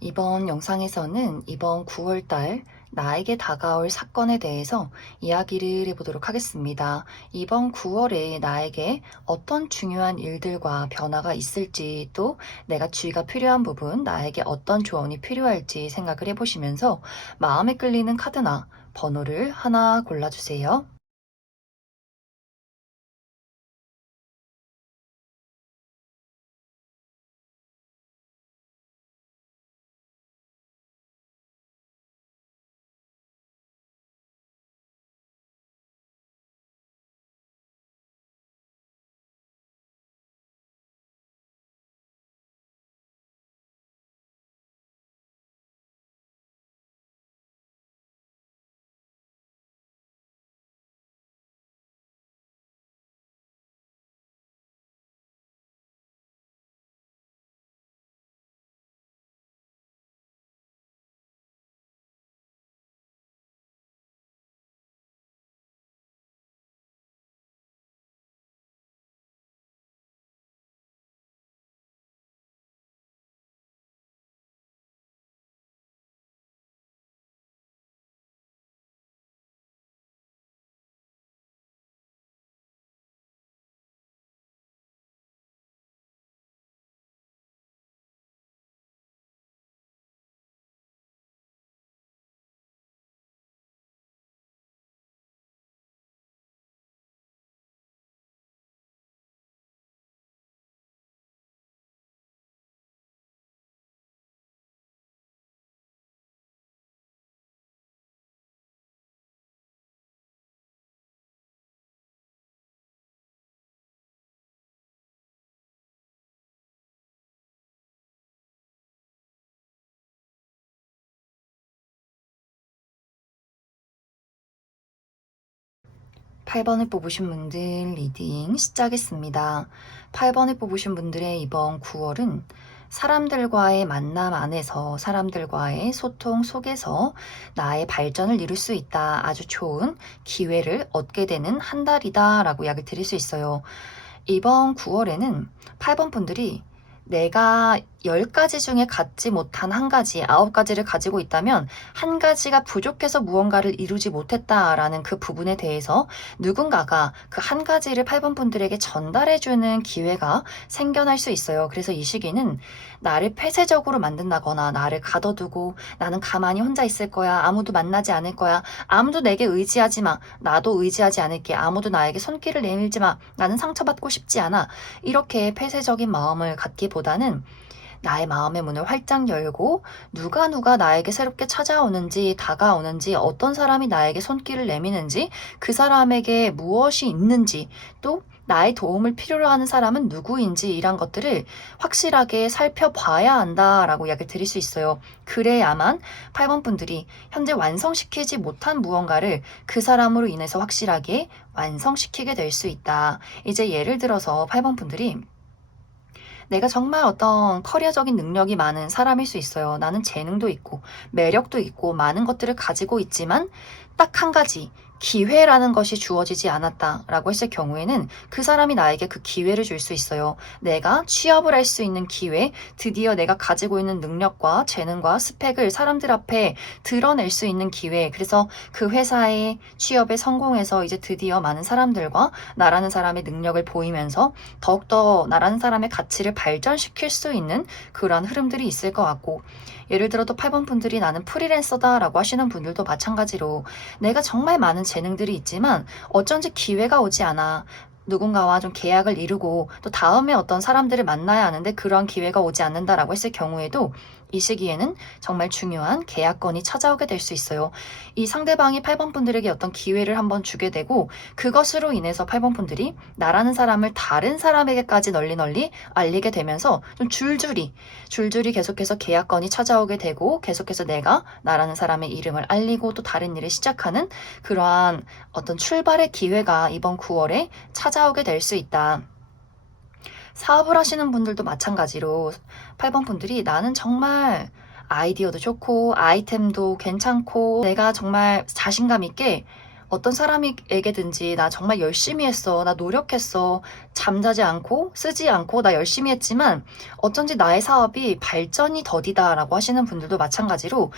이번 영상에서는 이번 9월달 나에게 다가올 사건에 대해서 이야기를 해보도록 하겠습니다. 이번 9월에 나에게 어떤 중요한 일들과 변화가 있을지, 또 내가 주의가 필요한 부분, 나에게 어떤 조언이 필요할지 생각을 해보시면서 마음에 끌리는 카드나 번호를 하나 골라주세요. 팔 번을 뽑으신 분들 리딩 시작했습니다. 8번을 뽑으신 분들의 이번 9월은 사람들과의 만남 안에서, 사람들과의 소통 속에서 나의 발전을 이룰 수 있다. 아주 좋은 기회를 얻게 되는 한 달이다 라고 이야기 드릴 수 있어요. 이번 9월에는 8번 분들이 내가 10가지 중에 갖지 못한 한 가지, 9가지를 가지고 있다면 한 가지가 부족해서 무언가를 이루지 못했다라는 그 부분에 대해서 누군가가 그 한 가지를 8번 분들에게 전달해주는 기회가 생겨날 수 있어요. 그래서 이 시기는 나를 폐쇄적으로 만든다거나, 나를 가둬두고 나는 가만히 혼자 있을 거야, 아무도 만나지 않을 거야, 아무도 내게 의지하지 마, 나도 의지하지 않을게, 아무도 나에게 손길을 내밀지 마, 나는 상처받고 싶지 않아, 이렇게 폐쇄적인 마음을 갖기보다는 나의 마음의 문을 활짝 열고 누가 나에게 새롭게 찾아오는지, 다가오는지, 어떤 사람이 나에게 손길을 내미는지, 그 사람에게 무엇이 있는지, 또 나의 도움을 필요로 하는 사람은 누구인지, 이런 것들을 확실하게 살펴봐야 한다라고 이야기를 드릴 수 있어요. 그래야만 8번 분들이 현재 완성시키지 못한 무언가를 그 사람으로 인해서 확실하게 완성시키게 될 수 있다. 이제 예를 들어서 8번 분들이 내가 정말 어떤 커리어적인 능력이 많은 사람일 수 있어요. 나는 재능도 있고 매력도 있고 많은 것들을 가지고 있지만 딱 한 가지, 기회라는 것이 주어지지 않았다라고 했을 경우에는 그 사람이 나에게 그 기회를 줄 수 있어요. 내가 취업을 할 수 있는 기회, 드디어 내가 가지고 있는 능력과 재능과 스펙을 사람들 앞에 드러낼 수 있는 기회. 그래서 그 회사의 취업에 성공해서 이제 드디어 많은 사람들과 나라는 사람의 능력을 보이면서 더욱더 나라는 사람의 가치를 발전시킬 수 있는 그런 흐름들이 있을 것 같고, 예를 들어 또 8번 분들이 나는 프리랜서다라고 하시는 분들도 마찬가지로 내가 정말 많은 재능들이 있지만 어쩐지 기회가 오지 않아. 누군가와 좀 계약을 이루고 또 다음에 어떤 사람들을 만나야 하는데 그러한 기회가 오지 않는다라고 했을 경우에도 이 시기에는 정말 중요한 계약건이 찾아오게 될 수 있어요. 이 상대방이 8번 분들에게 어떤 기회를 한번 주게 되고 그것으로 인해서 8번 분들이 나라는 사람을 다른 사람에게까지 널리 알리게 되면서 좀 줄줄이 계속해서 계약건이 찾아오게 되고 계속해서 내가 나라는 사람의 이름을 알리고 또 다른 일을 시작하는 그러한 어떤 출발의 기회가 이번 9월에 찾아오게 될 수 있다. 사업을 하시는 분들도 마찬가지로 8번 분들이 나는 정말 아이디어도 좋고 아이템도 괜찮고 내가 정말 자신감 있게 어떤 사람에게든지 나 정말 열심히 했어. 나 노력했어. 잠자지 않고 쓰지 않고 나 열심히 했지만 어쩐지 나의 사업이 발전이 더디다라고 하시는 분들도 마찬가지로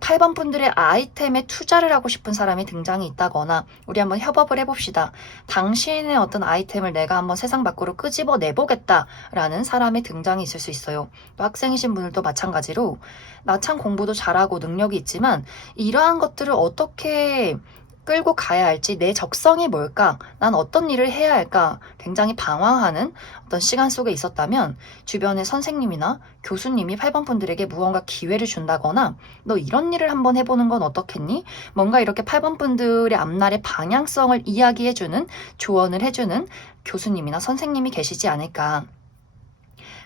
8번 분들의 아이템에 투자를 하고 싶은 사람이 등장이 있다거나 우리 한번 협업을 해봅시다. 당신의 어떤 아이템을 내가 한번 세상 밖으로 끄집어 내보겠다라는 사람의 등장이 있을 수 있어요. 또 학생이신 분들도 마찬가지로 나 참 공부도 잘하고 능력이 있지만 이러한 것들을 어떻게 끌고 가야 할지 내 적성이 뭘까? 난 어떤 일을 해야 할까? 굉장히 방황하는 어떤 시간 속에 있었다면 주변의 선생님이나 교수님이 8번 분들에게 무언가 기회를 준다거나 너 이런 일을 한번 해보는 건 어떻겠니? 뭔가 이렇게 8번 분들의 앞날의 방향성을 이야기해주는 조언을 해주는 교수님이나 선생님이 계시지 않을까.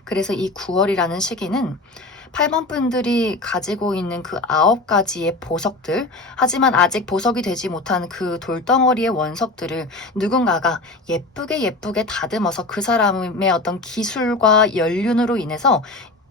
그래서 이 9월이라는 시기는 8번 분들이 가지고 있는 그 9가지의 보석들, 하지만 아직 보석이 되지 못한 그 돌덩어리의 원석들을 누군가가 예쁘게 다듬어서 그 사람의 어떤 기술과 연륜으로 인해서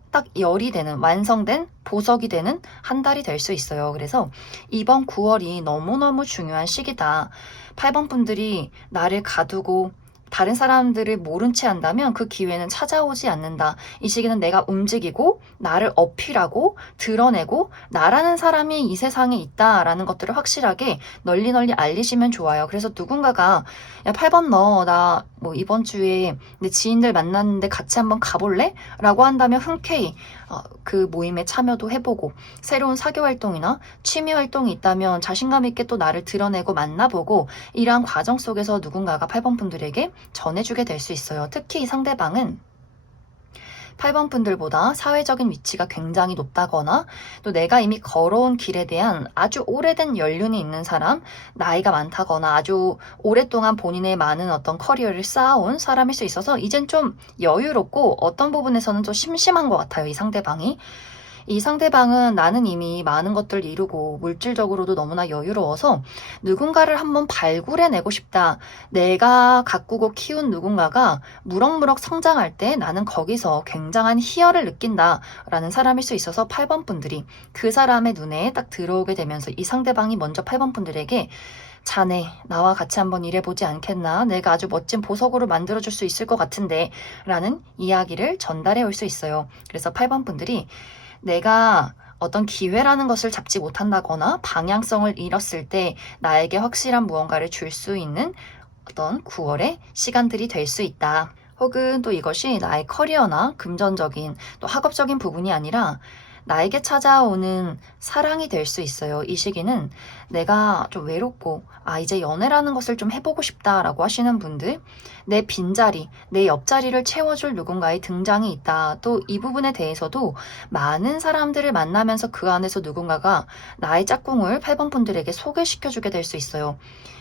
딱 열이 되는, 완성된 보석이 되는 한 달이 될 수 있어요. 그래서 이번 9월이 너무너무 중요한 시기다. 8번 분들이 나를 가두고 다른 사람들을 모른 채 한다면 그 기회는 찾아오지 않는다. 이 시기는 내가 움직이고 나를 어필하고 드러내고 나라는 사람이 이 세상에 있다라는 것들을 확실하게 널리 알리시면 좋아요. 그래서 누군가가 야 8번 너 나 뭐 이번 주에 내 지인들 만났는데 같이 한번 가볼래? 라고 한다면 흔쾌히 그 모임에 참여도 해보고 새로운 사교 활동이나 취미 활동이 있다면 자신감 있게 또 나를 드러내고 만나보고 이러한 과정 속에서 누군가가 8번 분들에게 전해주게 될 수 있어요. 특히 이 상대방은 8번 분들보다 사회적인 위치가 굉장히 높다거나 또 내가 이미 걸어온 길에 대한 아주 오래된 연륜이 있는 사람, 나이가 많다거나 아주 오랫동안 본인의 많은 어떤 커리어를 쌓아온 사람일 수 있어서 이젠 좀 여유롭고 어떤 부분에서는 좀 심심한 것 같아요, 이 상대방이. 이 상대방은 나는 이미 많은 것들을 이루고 물질적으로도 너무나 여유로워서 누군가를 한번 발굴해내고 싶다. 내가 가꾸고 키운 누군가가 무럭무럭 성장할 때 나는 거기서 굉장한 희열을 느낀다. 라는 사람일 수 있어서 8번 분들이 그 사람의 눈에 딱 들어오게 되면서 이 상대방이 먼저 8번 분들에게 자네, 나와 같이 한번 일해보지 않겠나? 내가 아주 멋진 보석으로 만들어줄 수 있을 것 같은데 라는 이야기를 전달해 올 수 있어요. 그래서 8번 분들이 내가 어떤 기회라는 것을 잡지 못한다거나 방향성을 잃었을 때 나에게 확실한 무언가를 줄 수 있는 어떤 9월의 시간들이 될 수 있다. 혹은 또 이것이 나의 커리어나 금전적인 또 학업적인 부분이 아니라 나에게 찾아오는 사랑이 될 수 있어요. 이 시기는 내가 좀 외롭고 이제 연애라는 것을 좀 해보고 싶다라고 하시는 분들, 내 빈자리, 내 옆자리를 채워줄 누군가의 등장이 있다. 또 이 부분에 대해서도 많은 사람들을 만나면서 그 안에서 누군가가 나의 짝꿍을 8번 분들에게 소개시켜주게 될 수 있어요.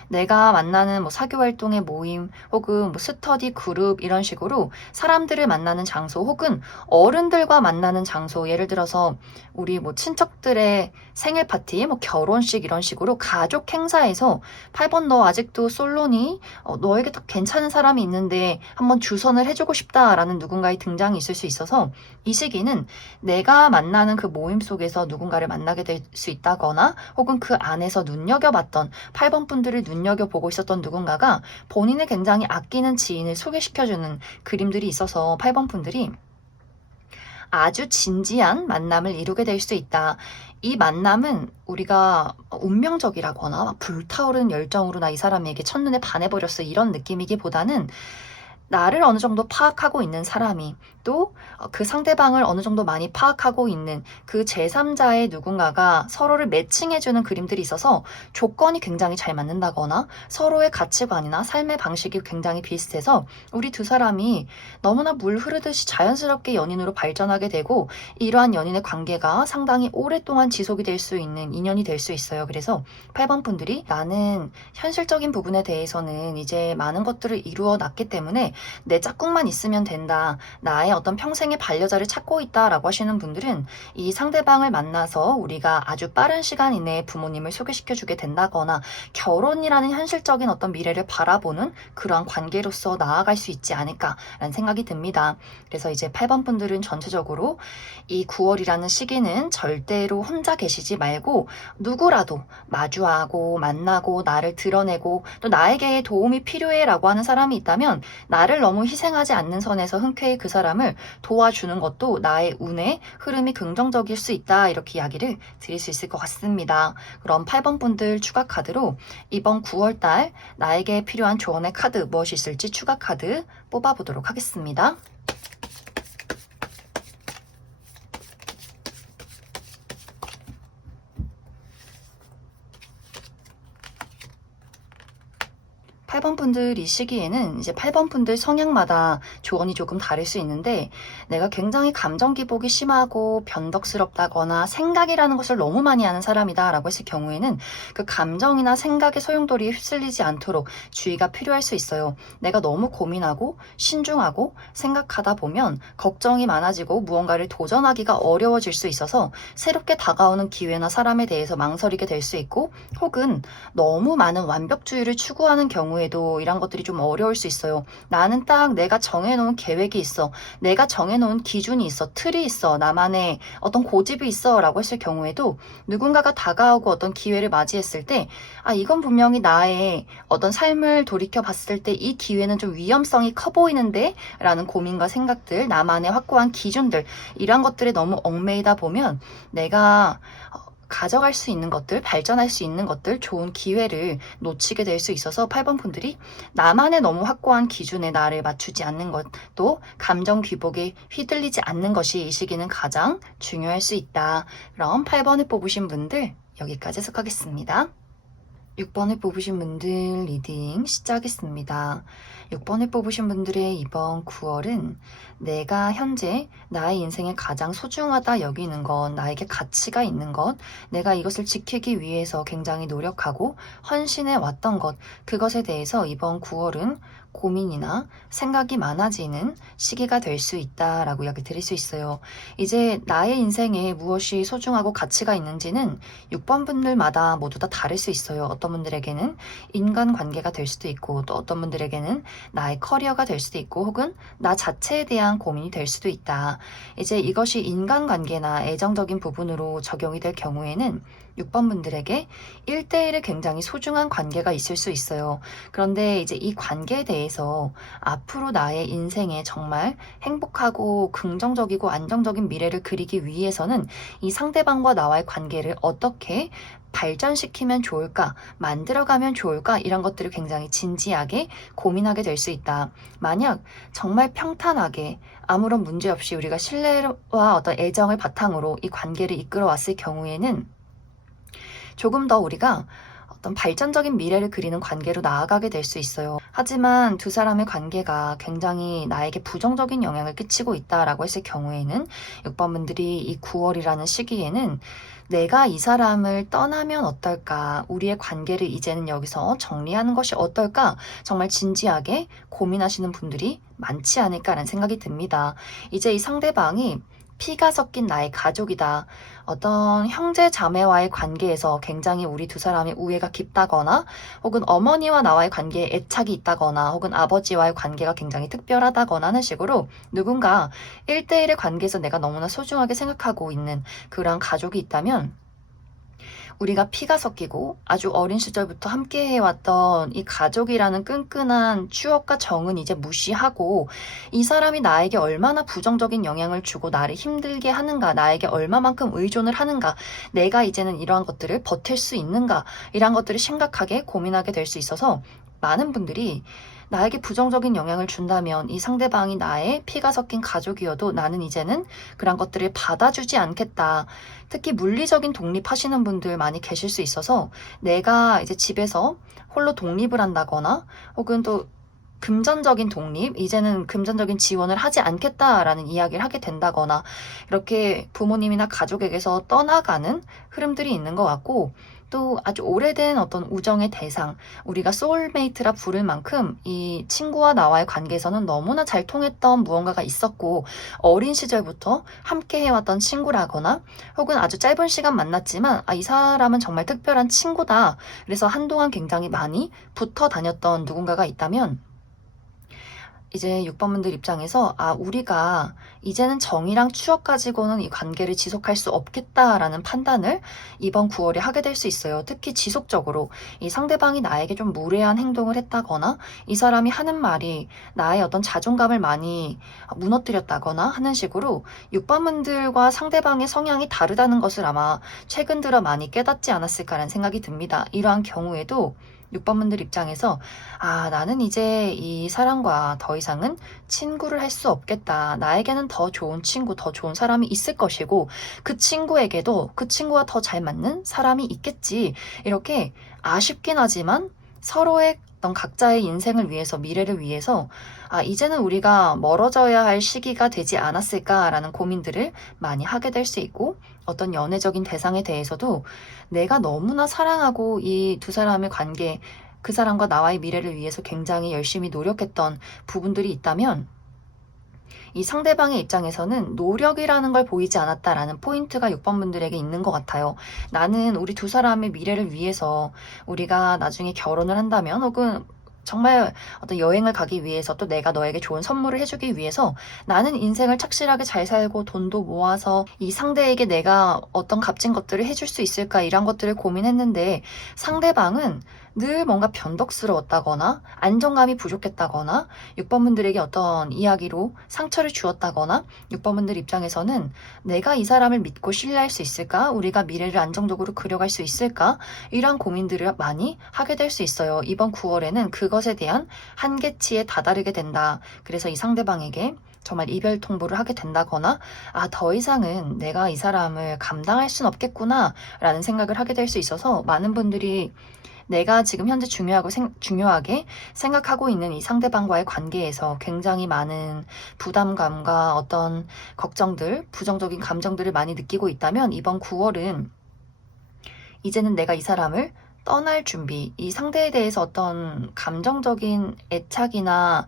내가 만나는 뭐 사교 활동의 모임 혹은 뭐 스터디 그룹 이런 식으로 사람들을 만나는 장소 혹은 어른들과 만나는 장소, 예를 들어서 우리 뭐 친척들의 생일 파티, 뭐 결혼식 이런 식으로 가족 행사에서 8번 너 아직도 솔로니? 너에게 딱 괜찮은 사람이 있는데 한번 주선을 해주고 싶다라는 누군가의 등장이 있을 수 있어서 이 시기는 내가 만나는 그 모임 속에서 누군가를 만나게 될 수 있다거나 혹은 그 안에서 눈여겨봤던 8번 분들을 눈여겨보고 있었던 누군가가 본인을 굉장히 아끼는 지인을 소개시켜주는 그림들이 있어서 8번 분들이 아주 진지한 만남을 이루게 될 수 있다. 이 만남은 우리가 운명적이라거나 불타오르는 열정으로 나 이 사람에게 첫눈에 반해버렸어 이런 느낌이기보다는 나를 어느 정도 파악하고 있는 사람이 또 그 상대방을 어느 정도 많이 파악하고 있는 그 제3자의 누군가가 서로를 매칭해주는 그림들이 있어서 조건이 굉장히 잘 맞는다거나 서로의 가치관이나 삶의 방식이 굉장히 비슷해서 우리 두 사람이 너무나 물 흐르듯이 자연스럽게 연인으로 발전하게 되고 이러한 연인의 관계가 상당히 오랫동안 지속이 될 수 있는 인연이 될 수 있어요. 그래서 8번 분들이 나는 현실적인 부분에 대해서는 이제 많은 것들을 이루어 놨기 때문에 내 짝꿍만 있으면 된다, 나의 어떤 평생의 반려자를 찾고 있다라고 하시는 분들은 이 상대방을 만나서 우리가 아주 빠른 시간 이내에 부모님을 소개시켜주게 된다거나 결혼이라는 현실적인 어떤 미래를 바라보는 그러한 관계로서 나아갈 수 있지 않을까라는 생각이 듭니다. 그래서 이제 8번 분들은 전체적으로 이 9월이라는 시기는 절대로 혼자 계시지 말고 누구라도 마주하고 만나고 나를 드러내고 또 나에게 도움이 필요해 라고 하는 사람이 있다면 나를 너무 희생하지 않는 선에서 흔쾌히 그 사람을 도와주는 것도 나의 운의 흐름이 긍정적일 수 있다, 이렇게 이야기를 드릴 수 있을 것 같습니다. 그럼 8번 분들 추가 카드로 이번 9월달 나에게 필요한 조언의 카드 무엇이 있을지 추가 카드 뽑아보도록 하겠습니다. 8번 분들 이 시기에는 이제 8번 분들 성향마다 조언이 조금 다를 수 있는데, 내가 굉장히 감정 기복이 심하고 변덕스럽다거나 생각이라는 것을 너무 많이 하는 사람이다 라고 했을 경우에는 그 감정이나 생각의 소용돌이에 휩쓸리지 않도록 주의가 필요할 수 있어요. 내가 너무 고민하고 신중하고 생각하다 보면 걱정이 많아지고 무언가를 도전하기가 어려워질 수 있어서 새롭게 다가오는 기회나 사람에 대해서 망설이게 될 수 있고, 혹은 너무 많은 완벽주의를 추구하는 경우에도 이런 것들이 좀 어려울 수 있어요. 나는 딱 내가 정해놓은 계획이 있어, 내가 정해놓은 기준이 있어, 틀이 있어, 나만의 어떤 고집이 있어 라고 했을 경우에도 누군가가 다가오고 어떤 기회를 맞이했을 때 이건 분명히 나의 어떤 삶을 돌이켜 봤을 때 이 기회는 좀 위험성이 커 보이는데 라는 고민과 생각들, 나만의 확고한 기준들, 이런 것들에 너무 얽매이다 보면 내가 가져갈 수 있는 것들, 발전할 수 있는 것들, 좋은 기회를 놓치게 될 수 있어서 8번 분들이 나만의 너무 확고한 기준에 나를 맞추지 않는 것, 또 감정 귀복에 휘둘리지 않는 것이 이 시기는 가장 중요할 수 있다. 그럼 8번을 뽑으신 분들 여기까지 해석하겠습니다. 6번을 뽑으신 분들 리딩 시작하겠습니다. 6번을 뽑으신 분들의 이번 9월은 내가 현재 나의 인생에 가장 소중하다 여기는 것, 나에게 가치가 있는 것, 내가 이것을 지키기 위해서 굉장히 노력하고 헌신해 왔던 것, 그것에 대해서 이번 9월은 고민이나 생각이 많아지는 시기가 될 수 있다라고 이야기 드릴 수 있어요. 이제 나의 인생에 무엇이 소중하고 가치가 있는지는 6번 분들마다 모두 다 다를 수 있어요. 어떤 분들에게는 인간관계가 될 수도 있고, 또 어떤 분들에게는 나의 커리어가 될 수도 있고, 혹은 나 자체에 대한 고민이 될 수도 있다. 이제 이것이 인간관계나 애정적인 부분으로 적용이 될 경우에는 6번 분들에게 1대1의 굉장히 소중한 관계가 있을 수 있어요. 그런데 이제 이 관계에 대해서 앞으로 나의 인생에 정말 행복하고 긍정적이고 안정적인 미래를 그리기 위해서는 이 상대방과 나와의 관계를 어떻게 발전시키면 좋을까, 만들어가면 좋을까, 이런 것들을 굉장히 진지하게 고민하게 될 수 있다. 만약 정말 평탄하게 아무런 문제 없이 우리가 신뢰와 어떤 애정을 바탕으로 이 관계를 이끌어 왔을 경우에는 조금 더 우리가 어떤 발전적인 미래를 그리는 관계로 나아가게 될 수 있어요. 하지만 두 사람의 관계가 굉장히 나에게 부정적인 영향을 끼치고 있다라고 했을 경우에는 6번 분들이 이 9월이라는 시기에는 내가 이 사람을 떠나면 어떨까, 우리의 관계를 이제는 여기서 정리하는 것이 어떨까, 정말 진지하게 고민하시는 분들이 많지 않을까라는 생각이 듭니다. 이제 이 상대방이 피가 섞인 나의 가족이다, 어떤 형제 자매와의 관계에서 굉장히 우리 두 사람의 우애가 깊다거나, 혹은 어머니와 나와의 관계에 애착이 있다거나, 혹은 아버지와의 관계가 굉장히 특별하다거나 하는 식으로 누군가 1대1의 관계에서 내가 너무나 소중하게 생각하고 있는 그런 가족이 있다면, 우리가 피가 섞이고 아주 어린 시절부터 함께 해왔던 이 가족이라는 끈끈한 추억과 정은 이제 무시하고, 이 사람이 나에게 얼마나 부정적인 영향을 주고 나를 힘들게 하는가, 나에게 얼마만큼 의존을 하는가, 내가 이제는 이러한 것들을 버틸 수 있는가, 이러한 것들을 심각하게 고민하게 될 수 있어서 많은 분들이 나에게 부정적인 영향을 준다면 이 상대방이 나의 피가 섞인 가족이어도 나는 이제는 그런 것들을 받아주지 않겠다. 특히 물리적인 독립하시는 분들 많이 계실 수 있어서 내가 이제 집에서 홀로 독립을 한다거나, 혹은 또 금전적인 독립, 이제는 금전적인 지원을 하지 않겠다라는 이야기를 하게 된다거나 이렇게 부모님이나 가족에게서 떠나가는 흐름들이 있는 것 같고, 또 아주 오래된 어떤 우정의 대상, 우리가 소울메이트라 부를 만큼 이 친구와 나와의 관계에서는 너무나 잘 통했던 무언가가 있었고, 어린 시절부터 함께 해왔던 친구라거나 혹은 아주 짧은 시간 만났지만 이 사람은 정말 특별한 친구다, 그래서 한동안 굉장히 많이 붙어 다녔던 누군가가 있다면, 이제 6번분들 입장에서 우리가 이제는 정이랑 추억 가지고는 이 관계를 지속할 수 없겠다라는 판단을 이번 9월에 하게 될 수 있어요. 특히 지속적으로 이 상대방이 나에게 좀 무례한 행동을 했다거나 이 사람이 하는 말이 나의 어떤 자존감을 많이 무너뜨렸다거나 하는 식으로 6번분들과 상대방의 성향이 다르다는 것을 아마 최근 들어 많이 깨닫지 않았을까라는 생각이 듭니다. 이러한 경우에도 6번분들 입장에서 나는 이제 이 사람과 더 이상은 친구를 할 수 없겠다. 나에게는 더 좋은 친구, 더 좋은 사람이 있을 것이고 그 친구에게도 그 친구와 더 잘 맞는 사람이 있겠지. 이렇게 아쉽긴 하지만 서로의 어떤 각자의 인생을 위해서, 미래를 위해서 이제는 우리가 멀어져야 할 시기가 되지 않았을까라는 고민들을 많이 하게 될 수 있고, 어떤 연애적인 대상에 대해서도 내가 너무나 사랑하고 이 두 사람의 관계, 그 사람과 나와의 미래를 위해서 굉장히 열심히 노력했던 부분들이 있다면, 이 상대방의 입장에서는 노력이라는 걸 보이지 않았다라는 포인트가 6번분들에게 있는 것 같아요. 나는 우리 두 사람의 미래를 위해서, 우리가 나중에 결혼을 한다면 혹은 정말 어떤 여행을 가기 위해서, 또 내가 너에게 좋은 선물을 해주기 위해서 나는 인생을 착실하게 잘 살고 돈도 모아서 이 상대에게 내가 어떤 값진 것들을 해줄 수 있을까, 이런 것들을 고민했는데 상대방은 늘 뭔가 변덕스러웠다거나 안정감이 부족했다거나 6번분들에게 어떤 이야기로 상처를 주었다거나, 6번분들 입장에서는 내가 이 사람을 믿고 신뢰할 수 있을까? 우리가 미래를 안정적으로 그려갈 수 있을까? 이런 고민들을 많이 하게 될 수 있어요. 이번 9월에는 그것에 대한 한계치에 다다르게 된다. 그래서 이 상대방에게 정말 이별 통보를 하게 된다거나 더 이상은 내가 이 사람을 감당할 순 없겠구나 라는 생각을 하게 될 수 있어서, 많은 분들이 내가 지금 현재 중요하게 생각하고 있는 이 상대방과의 관계에서 굉장히 많은 부담감과 어떤 걱정들, 부정적인 감정들을 많이 느끼고 있다면, 이번 9월은 이제는 내가 이 사람을 떠날 준비, 이 상대에 대해서 어떤 감정적인 애착이나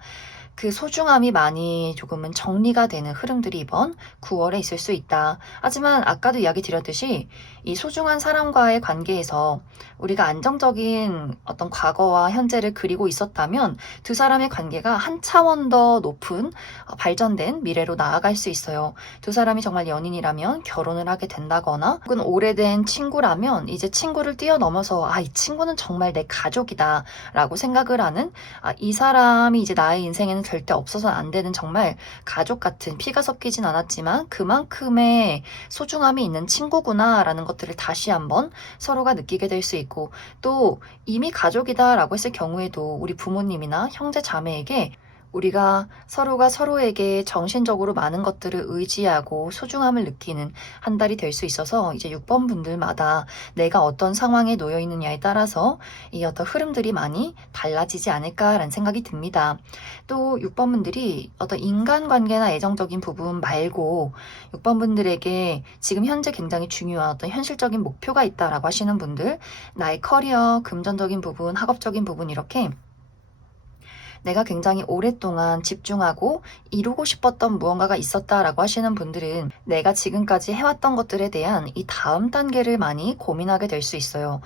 그 소중함이 많이 조금은 정리가 되는 흐름들이 이번 9월에 있을 수 있다. 하지만 아까도 이야기 드렸듯이 이 소중한 사람과의 관계에서 우리가 안정적인 어떤 과거와 현재를 그리고 있었다면 두 사람의 관계가 한 차원 더 높은 발전된 미래로 나아갈 수 있어요. 두 사람이 정말 연인이라면 결혼을 하게 된다거나, 혹은 오래된 친구라면 이제 친구를 뛰어넘어서 이 친구는 정말 내 가족이다 라고 생각을 하는, 이 사람이 이제 나의 인생에는 절대 없어서는 안 되는 정말 가족 같은, 피가 섞이진 않았지만 그만큼의 소중함이 있는 친구구나 라는 것들을 다시 한번 서로가 느끼게 될 수 있고, 또 이미 가족이다 라고 했을 경우에도 우리 부모님이나 형제 자매에게 우리가 서로가 서로에게 정신적으로 많은 것들을 의지하고 소중함을 느끼는 한 달이 될 수 있어서, 이제 6번 분들마다 내가 어떤 상황에 놓여 있느냐에 따라서 이 어떤 흐름들이 많이 달라지지 않을까라는 생각이 듭니다. 또 6번 분들이 어떤 인간관계나 애정적인 부분 말고 6번 분들에게 지금 현재 굉장히 중요한 어떤 현실적인 목표가 있다라고 하시는 분들, 나의 커리어, 금전적인 부분, 학업적인 부분, 이렇게 내가 굉장히 오랫동안 집중하고 이루고 싶었던 무언가가 있었다라고 하시는 분들은 내가 지금까지 해왔던 것들에 대한 이 다음 단계를 많이 고민하게 될 수 있어요.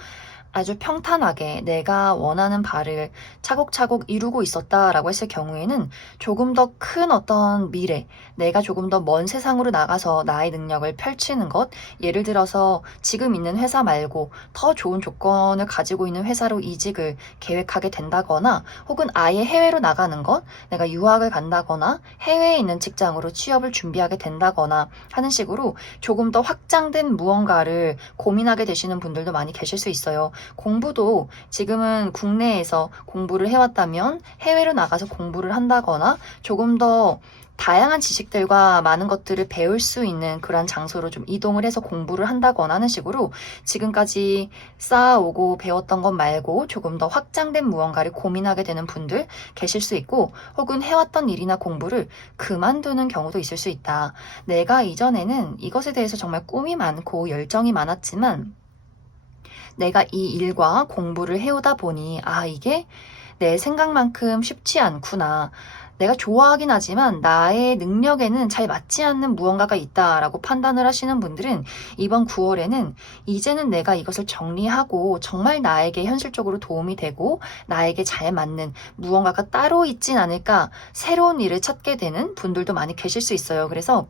아주 평탄하게 내가 원하는 바를 차곡차곡 이루고 있었다라고 했을 경우에는 조금 더 큰 어떤 미래, 내가 조금 더 먼 세상으로 나가서 나의 능력을 펼치는 것, 예를 들어서 지금 있는 회사 말고 더 좋은 조건을 가지고 있는 회사로 이직을 계획하게 된다거나, 혹은 아예 해외로 나가는 것, 내가 유학을 간다거나 해외에 있는 직장으로 취업을 준비하게 된다거나 하는 식으로 조금 더 확장된 무언가를 고민하게 되시는 분들도 많이 계실 수 있어요. 공부도 지금은 국내에서 공부를 해왔다면 해외로 나가서 공부를 한다거나, 조금 더 다양한 지식들과 많은 것들을 배울 수 있는 그런 장소로 좀 이동을 해서 공부를 한다거나 하는 식으로 지금까지 쌓아오고 배웠던 것 말고 조금 더 확장된 무언가를 고민하게 되는 분들 계실 수 있고, 혹은 해왔던 일이나 공부를 그만두는 경우도 있을 수 있다. 내가 이전에는 이것에 대해서 정말 꿈이 많고 열정이 많았지만 내가 이 일과 공부를 해오다 보니 이게 내 생각만큼 쉽지 않구나. 내가 좋아하긴 하지만 나의 능력에는 잘 맞지 않는 무언가가 있다라고 판단을 하시는 분들은 이번 9월에는 이제는 내가 이것을 정리하고 정말 나에게 현실적으로 도움이 되고 나에게 잘 맞는 무언가가 따로 있진 않을까, 새로운 일을 찾게 되는 분들도 많이 계실 수 있어요. 그래서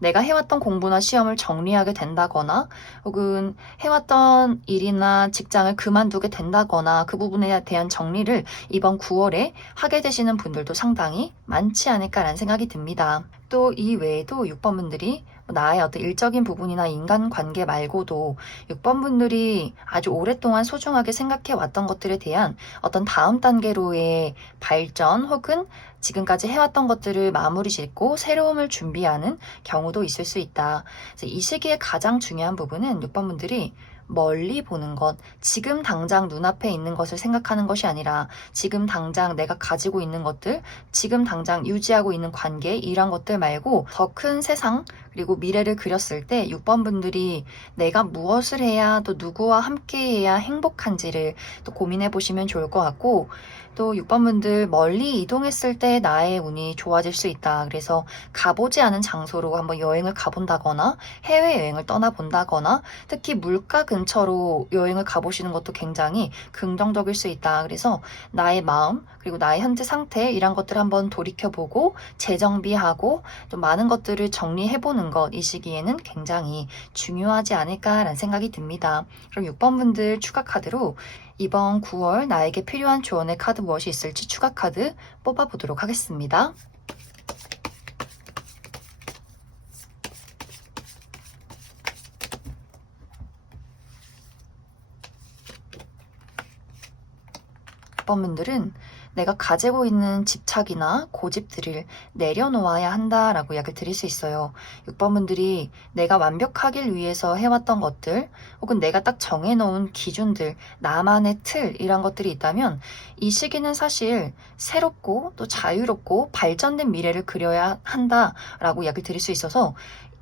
내가 해왔던 공부나 시험을 정리하게 된다거나 혹은 해왔던 일이나 직장을 그만두게 된다거나 그 부분에 대한 정리를 이번 9월에 하게 되시는 분들도 상당히 많지 않을까라는 생각이 듭니다. 또 이 외에도 6번 분들이 나의 어떤 일적인 부분이나 인간관계 말고도 6번 분들이 아주 오랫동안 소중하게 생각해 왔던 것들에 대한 어떤 다음 단계로의 발전 혹은 지금까지 해왔던 것들을 마무리 짓고 새로움을 준비하는 경우도 있을 수 있다. 그래서 이 시기에 가장 중요한 부분은 6번 분들이 멀리 보는 것, 지금 당장 눈앞에 있는 것을 생각하는 것이 아니라 지금 당장 내가 가지고 있는 것들, 지금 당장 유지하고 있는 관계, 이런 것들 말고 더 큰 세상, 그리고 미래를 그렸을 때 6번 분들이 내가 무엇을 해야 또 누구와 함께 해야 행복한지를 또 고민해 보시면 좋을 것 같고, 또 6번 분들 멀리 이동했을 때 나의 운이 좋아질 수 있다. 그래서 가보지 않은 장소로 한번 여행을 가본다거나 해외여행을 떠나본다거나 특히 물가 근처로 여행을 가보시는 것도 굉장히 긍정적일 수 있다. 그래서 나의 마음 그리고 나의 현재 상태 이런 것들을 한번 돌이켜보고 재정비하고 좀 많은 것들을 정리해보는 것, 이 시기에는 굉장히 중요하지 않을까라는 생각이 듭니다. 그럼 6번 분들 추가 카드로 이번 9월 나에게 필요한 조언의 카드 무엇이 있을지 추가 카드 뽑아보도록 하겠습니다. 분들은 내가 가지고 있는 집착이나 고집들을 내려놓아야 한다라고 이야기를 드릴 수 있어요. 6번 분들이 내가 완벽하길 위해서 해왔던 것들 혹은 내가 딱 정해놓은 기준들, 나만의 틀 이런 것들이 있다면 이 시기는 사실 새롭고 또 자유롭고 발전된 미래를 그려야 한다라고 이야기를 드릴 수 있어서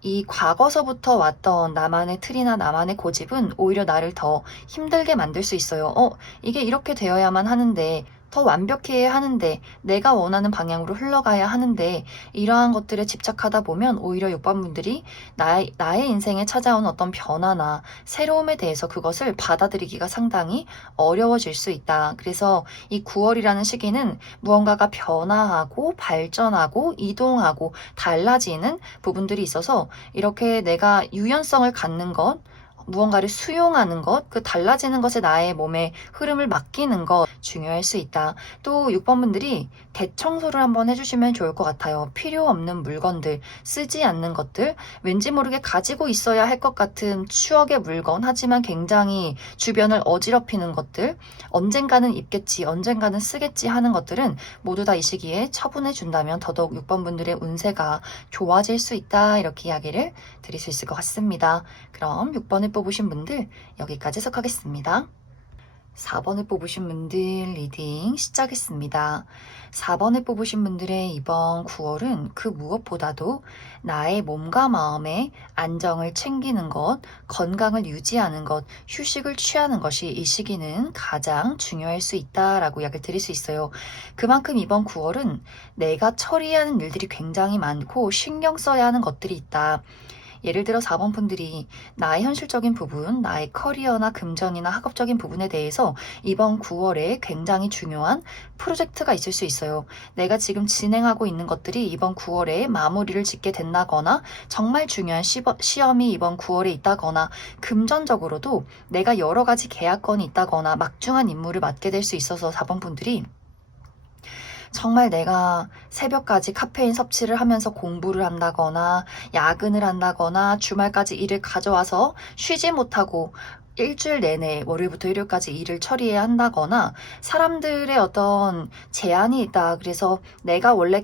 이 과거서부터 왔던 나만의 틀이나 나만의 고집은 오히려 나를 더 힘들게 만들 수 있어요. 이게 이렇게 되어야만 하는데, 더 완벽해야 하는데, 내가 원하는 방향으로 흘러가야 하는데, 이러한 것들에 집착하다 보면 오히려 6번 분들이 나의 인생에 찾아온 어떤 변화나 새로움에 대해서 그것을 받아들이기가 상당히 어려워질 수 있다. 그래서 이 9월이라는 시기는 무언가가 변화하고 발전하고 이동하고 달라지는 부분들이 있어서 이렇게 내가 유연성을 갖는 것, 무언가를 수용하는 것, 그 달라지는 것에 나의 몸에 흐름을 맡기는 것 중요할 수 있다. 또 6번 분들이 대청소를 한번 해주시면 좋을 것 같아요. 필요 없는 물건들, 쓰지 않는 것들, 왠지 모르게 가지고 있어야 할 것 같은 추억의 물건, 하지만 굉장히 주변을 어지럽히는 것들, 언젠가는 입겠지, 언젠가는 쓰겠지 하는 것들은 모두 다 이 시기에 처분해 준다면 더더욱 6번 분들의 운세가 좋아질 수 있다. 이렇게 이야기를 드릴 수 있을 것 같습니다. 그럼 6번을 뽑으신 분들 여기까지 해석하겠습니다. 4번을 뽑으신 분들 리딩 시작했습니다. 4번을 뽑으신 분들의 이번 9월은 그 무엇보다도 나의 몸과 마음의 안정을 챙기는 것, 건강을 유지하는 것, 휴식을 취하는 것이 이 시기는 가장 중요할 수 있다라고 이야기를 드릴 수 있어요. 그만큼 이번 9월은 내가 처리하는 일들이 굉장히 많고 신경 써야 하는 것들이 있다. 예를 들어 4번 분들이 나의 현실적인 부분, 나의 커리어나 금전이나 학업적인 부분에 대해서 이번 9월에 굉장히 중요한 프로젝트가 있을 수 있어요. 내가 지금 진행하고 있는 것들이 이번 9월에 마무리를 짓게 된다거나 정말 중요한 시험이 이번 9월에 있다거나 금전적으로도 내가 여러 가지 계약건이 있다거나 막중한 임무를 맡게 될 수 있어서 4번 분들이 정말 내가 새벽까지 카페인 섭취를 하면서 공부를 한다거나 야근을 한다거나 주말까지 일을 가져와서 쉬지 못하고 일주일 내내 월요일부터 일요일까지 일을 처리해야 한다거나 사람들의 어떤 제한이 있다. 그래서 내가 원래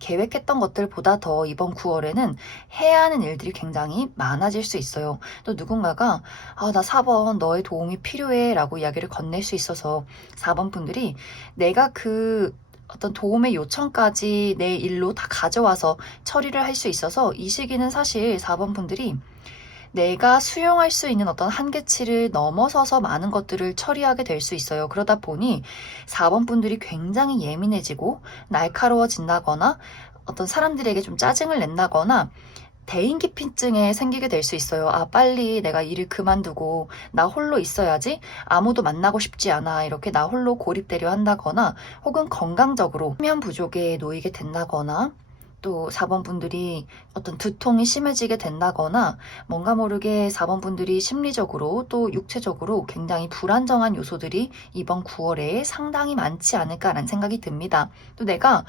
계획했던 것들보다 더 이번 9월에는 해야 하는 일들이 굉장히 많아질 수 있어요. 또 누군가가 나 4번 너의 도움이 필요해 라고 이야기를 건넬 수 있어서 4번 분들이 내가 그 어떤 도움의 요청까지 내 일로 다 가져와서 처리를 할 수 있어서 이 시기는 사실 4번 분들이 내가 수용할 수 있는 어떤 한계치를 넘어서서 많은 것들을 처리하게 될 수 있어요. 그러다 보니 4번 분들이 굉장히 예민해지고 날카로워진다거나 어떤 사람들에게 좀 짜증을 낸다거나 대인기피증에 생기게 될 수 있어요. 빨리 내가 일을 그만두고 나 홀로 있어야지, 아무도 만나고 싶지 않아, 이렇게 나 홀로 고립되려 한다거나 혹은 건강적으로 수면 부족에 놓이게 된다거나 또 4번 분들이 어떤 두통이 심해지게 된다거나 뭔가 모르게 4번 분들이 심리적으로 또 육체적으로 굉장히 불안정한 요소들이 이번 9월에 상당히 많지 않을까라는 생각이 듭니다. 또 내가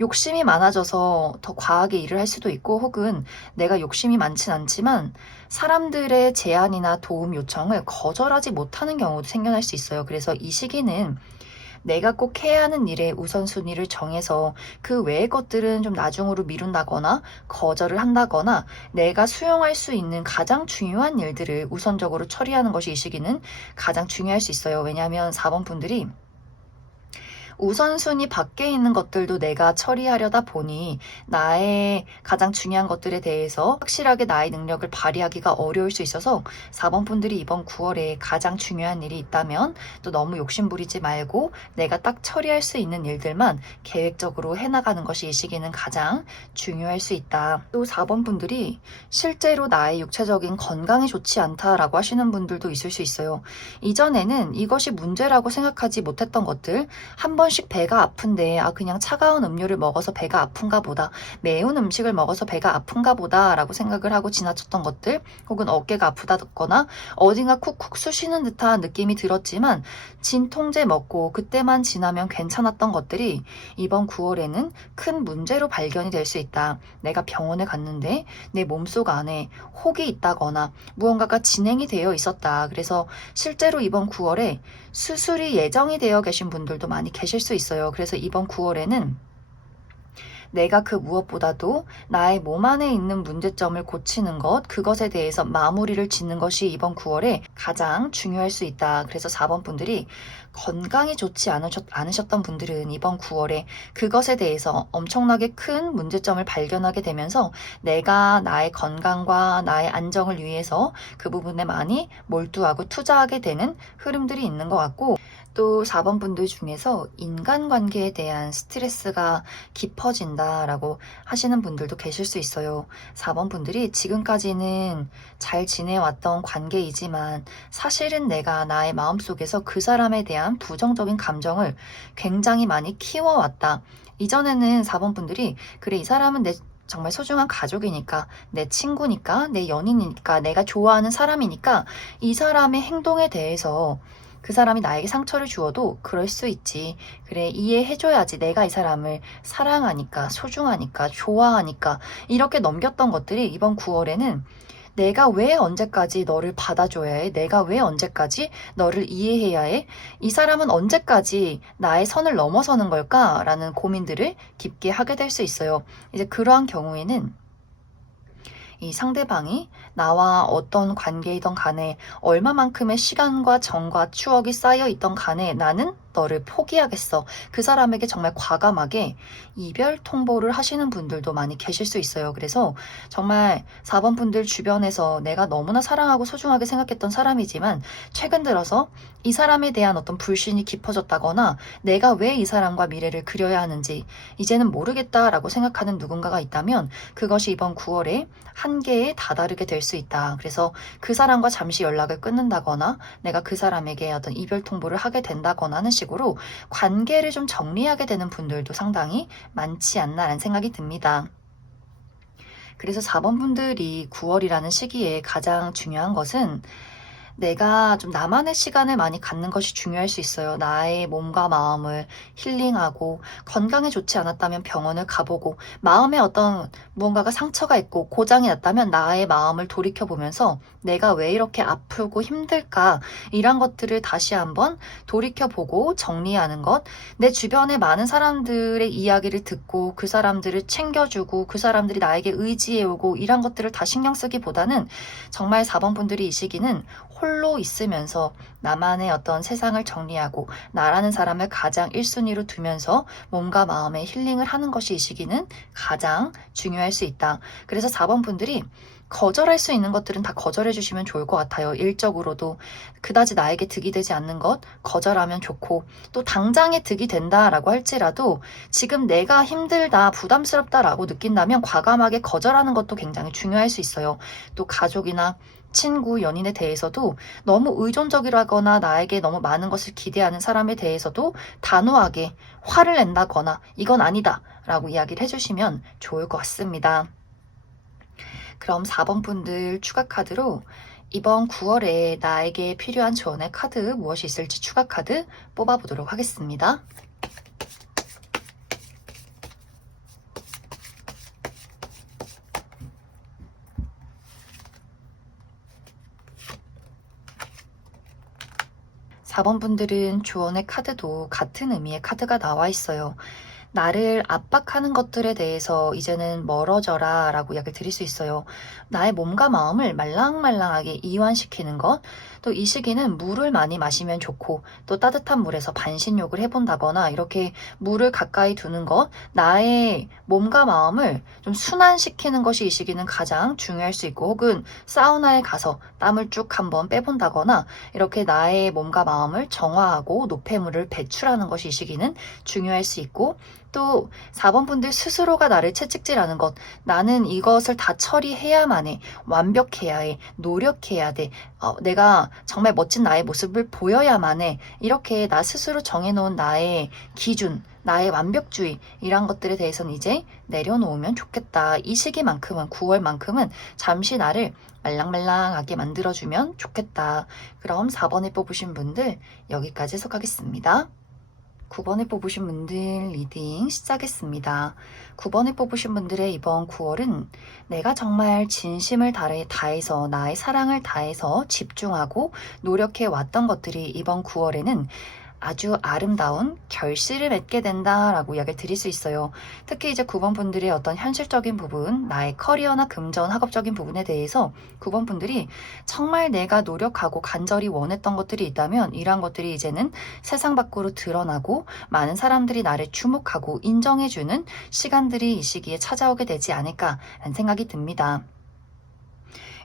욕심이 많아져서 더 과하게 일을 할 수도 있고 혹은 내가 욕심이 많진 않지만 사람들의 제안이나 도움 요청을 거절하지 못하는 경우도 생겨날 수 있어요. 그래서 이 시기는 내가 꼭 해야 하는 일의 우선순위를 정해서 그 외의 것들은 좀 나중으로 미룬다거나 거절을 한다거나 내가 수용할 수 있는 가장 중요한 일들을 우선적으로 처리하는 것이 이 시기는 가장 중요할 수 있어요. 왜냐하면 4번 분들이 우선순위 밖에 있는 것들도 내가 처리하려다 보니 나의 가장 중요한 것들에 대해서 확실하게 나의 능력을 발휘하기가 어려울 수 있어서 4번 분들이 이번 9월에 가장 중요한 일이 있다면 또 너무 욕심부리지 말고 내가 딱 처리할 수 있는 일들만 계획적으로 해나가는 것이 이 시기는 가장 중요할 수 있다. 또 4번 분들이 실제로 나의 육체적인 건강이 좋지 않다라고 하시는 분들도 있을 수 있어요. 이전에는 이것이 문제라고 생각하지 못했던 것들, 한 번씩 배가 아픈데 그냥 차가운 음료를 먹어서 배가 아픈가 보다, 매운 음식을 먹어서 배가 아픈가 보다 라고 생각을 하고 지나쳤던 것들, 혹은 어깨가 아프다거나 어딘가 쿡쿡 쑤시는 듯한 느낌이 들었지만 진통제 먹고 그때만 지나면 괜찮았던 것들이 이번 9월에는 큰 문제로 발견이 될 수 있다. 내가 병원에 갔는데 내 몸속 안에 혹이 있다거나 무언가가 진행이 되어 있었다. 그래서 실제로 이번 9월에 수술이 예정이 되어 계신 분들도 많이 계실 수 있어요. 그래서 이번 9월에는 내가 그 무엇보다도 나의 몸 안에 있는 문제점을 고치는 것, 그것에 대해서 마무리를 짓는 것이 이번 9월에 가장 중요할 수 있다. 그래서 4번 분들이 건강이 좋지 않으셨던 분들은 이번 9월에 그것에 대해서 엄청나게 큰 문제점을 발견하게 되면서 내가 나의 건강과 나의 안정을 위해서 그 부분에 많이 몰두하고 투자하게 되는 흐름들이 있는 것 같고, 또 4번 분들 중에서 인간관계에 대한 스트레스가 깊어진다라고 하시는 분들도 계실 수 있어요. 4번 분들이 지금까지는 잘 지내왔던 관계이지만 사실은 내가 나의 마음속에서 그 사람에 대한 부정적인 감정을 굉장히 많이 키워왔다. 이전에는 4번 분들이 그래, 이 사람은 내 정말 소중한 가족이니까, 내 친구니까, 내 연인이니까, 내가 좋아하는 사람이니까 이 사람의 행동에 대해서 그 사람이 나에게 상처를 주어도 그럴 수 있지. 그래, 이해해줘야지. 내가 이 사람을 사랑하니까, 소중하니까, 좋아하니까. 이렇게 넘겼던 것들이 이번 9월에는 내가 왜 언제까지 너를 받아줘야 해? 내가 왜 언제까지 너를 이해해야 해? 이 사람은 언제까지 나의 선을 넘어서는 걸까? 라는 고민들을 깊게 하게 될 수 있어요. 이제 그러한 경우에는 이 상대방이 나와 어떤 관계이던 간에 얼마만큼의 시간과 정과 추억이 쌓여 있던 간에 나는 너를 포기하겠어. 그 사람에게 정말 과감하게 이별 통보를 하시는 분들도 많이 계실 수 있어요. 그래서 정말 4번 분들 주변에서 내가 너무나 사랑하고 소중하게 생각했던 사람이지만 최근 들어서 이 사람에 대한 어떤 불신이 깊어졌다거나 내가 왜 이 사람과 미래를 그려야 하는지 이제는 모르겠다라고 생각하는 누군가가 있다면 그것이 이번 9월에 한계에 다다르게 될 수 있다. 그래서 그 사람과 잠시 연락을 끊는다거나 내가 그 사람에게 어떤 이별 통보를 하게 된다거나 하는 식으로 관계를 좀 정리하게 되는 분들도 상당히 많지 않나라는 생각이 듭니다. 그래서 4번 분들이 9월이라는 시기에 가장 중요한 것은 내가 좀 나만의 시간을 많이 갖는 것이 중요할 수 있어요. 나의 몸과 마음을 힐링하고 건강에 좋지 않았다면 병원을 가보고 마음에 어떤 무언가가 상처가 있고 고장이 났다면 나의 마음을 돌이켜보면서 내가 왜 이렇게 아프고 힘들까 이런 것들을 다시 한번 돌이켜보고 정리하는 것 내 주변에 많은 사람들의 이야기를 듣고 그 사람들을 챙겨주고 그 사람들이 나에게 의지해오고 이런 것들을 다 신경 쓰기보다는 정말 4번 분들이 이 시기는 홀로 있으면서 나만의 어떤 세상을 정리하고 나라는 사람을 가장 1순위로 두면서 몸과 마음의 힐링을 하는 것이 이 시기는 가장 중요할 수 있다. 그래서 4번 분들이 거절할 수 있는 것들은 다 거절해 주시면 좋을 것 같아요. 일적으로도 그다지 나에게 득이 되지 않는 것 거절하면 좋고 또 당장에 득이 된다라고 할지라도 지금 내가 힘들다 부담스럽다라고 느낀다면 과감하게 거절하는 것도 굉장히 중요할 수 있어요. 또 가족이나 친구, 연인에 대해서도 너무 의존적이라거나 나에게 너무 많은 것을 기대하는 사람에 대해서도 단호하게 화를 낸다거나 이건 아니다 라고 이야기를 해주시면 좋을 것 같습니다. 그럼 4번 분들 추가 카드로 이번 9월에 나에게 필요한 조언의 카드 무엇이 있을지 추가 카드 뽑아보도록 하겠습니다. (4번) 분들은 조언의 카드도 같은 의미의 카드가 나와 있어요. 나를 압박하는 것들에 대해서 이제는 멀어져라 라고 이야기를 드릴 수 있어요. 나의 몸과 마음을 말랑말랑하게 이완시키는 것, 또 이 시기는 물을 많이 마시면 좋고 또 따뜻한 물에서 반신욕을 해본다거나 이렇게 물을 가까이 두는 것, 나의 몸과 마음을 좀 순환시키는 것이 이 시기는 가장 중요할 수 있고 혹은 사우나에 가서 땀을 쭉 한번 빼본다거나 이렇게 나의 몸과 마음을 정화하고 노폐물을 배출하는 것이 이 시기는 중요할 수 있고 또 4번 분들 스스로가 나를 채찍질하는 것, 나는 이것을 다 처리해야만 해, 완벽해야 해, 노력해야 돼, 내가 정말 멋진 나의 모습을 보여야만 해, 이렇게 나 스스로 정해놓은 나의 기준, 나의 완벽주의 이런 것들에 대해서는 이제 내려놓으면 좋겠다. 이 시기만큼은 9월만큼은 잠시 나를 말랑말랑하게 만들어주면 좋겠다. 그럼 4번에 뽑으신 분들 여기까지 해석하겠습니다. 9번에 뽑으신 분들 리딩 시작했습니다. 9번에 뽑으신 분들의 이번 9월은 내가 정말 진심을 다해서 나의 사랑을 다해서 집중하고 노력해 왔던 것들이 이번 9월에는 아주 아름다운 결실을 맺게 된다라고 이야기를 드릴 수 있어요. 특히 이제 9번 분들의 어떤 현실적인 부분, 나의 커리어나 금전, 학업적인 부분에 대해서 9번 분들이 정말 내가 노력하고 간절히 원했던 것들이 있다면 이러한 것들이 이제는 세상 밖으로 드러나고 많은 사람들이 나를 주목하고 인정해주는 시간들이 이 시기에 찾아오게 되지 않을까라는 생각이 듭니다.